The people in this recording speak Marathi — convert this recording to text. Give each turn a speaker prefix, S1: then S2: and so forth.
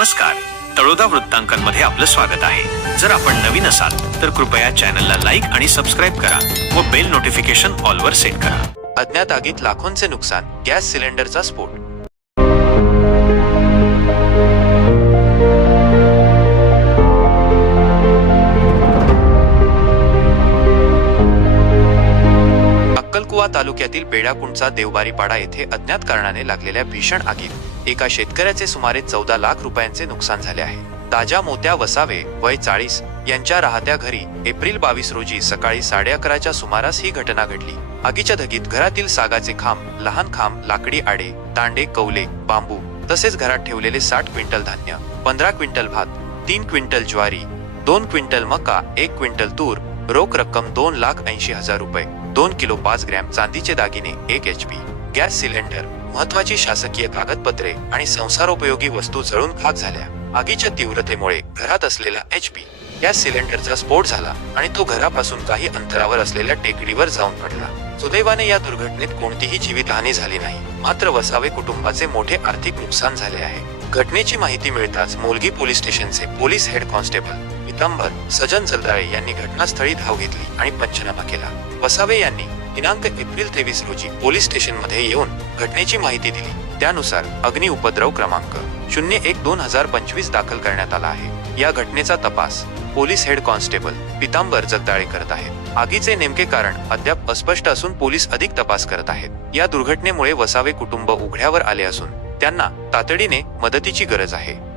S1: नमस्कार. तळोदा वृत्तांकनमध्ये आपलं स्वागत आहे. जर आपण नवीन असाल तर कृपया चॅनलला लाईक आणि सबस्क्राईब करा व बेल नोटिफिकेशन ऑलवर सेट करा.
S2: अज्ञात आगीत लाखोंचे नुकसान गॅस सिलेंडरचा स्फोट. अक्कलकुवा तालुक्यातील बेडाकुंडचा देवबारीपाडा येथे अज्ञात कारणाने लागलेल्या भीषण आगीत एका शेतकऱ्याचे सुमारे चौदा लाख रुपयांचे नुकसान झाले आहे. ताज्या मोत्या वसावे वय चाळीस यांच्या राहत्या घरी एप्रिल बावीस रोजी सकाळी साडे अकराच्या सुमारास ही घटना घडली. आगीच्या धगीत घरातील सागाचे खांब लहान खांब लाकडी आडे तांडे कौले बांबू तसेच घरात ठेवलेले साठ क्विंटल धान्य पंधरा क्विंटल भात तीन क्विंटल ज्वारी दोन क्विंटल मका एक क्विंटल तूर रोख रक्कम दोन लाख ऐंशी हजार रुपये दोन किलो पाच ग्रॅम चांदीचे दागिने एक एच पी गॅस सिलेंडर महत्वाची शासकीय कागदपत्रे आणि संसारोपयोगी वस्तू जळून खाक झाल्या. आगीच्या तीव्रतेमुळे घरात असलेला एच पी गॅस सिलेंडरचा स्फोट झाला आणि तो घरापासून काही अंतरावर असलेल्या टेकडीवर जाऊन पडला. सुदैवाने या दुर्घटनेत कोणतीही जीवितहानी झाली नाही. मात्र वसावे कुटुंबाचे मोठे आर्थिक नुकसान झाले आहे. घटनेची माहिती मिळताच मोलगी पोलीस स्टेशनचे police head constable Pitambar Sajan Jaldale यांनी घटनास्थळी धाव घेतली आणि पंचनामा केला. वसावे यांनी दिनांक एप्रिल तेवीस रोजी पोलीस स्टेशनमध्ये येऊन घटनेची माहिती दिली. त्यानुसार अग्नि उपद्रव क्रमांक शून्य एक दोन हजार पंचवीस दाखल करण्यात आला आहे. या घटनेचा तपास police head constable Pitambar Jagdale करत आहेत. आगीचे नेमके कारण अद्याप अस्पष्ट असून पोलीस अधिक तपास करत आहेत. या दुर्घटनेमुळे वसावे कुटुंब उघड्यावर आले असून त्यांना तातडीने मदतीची गरज आहे.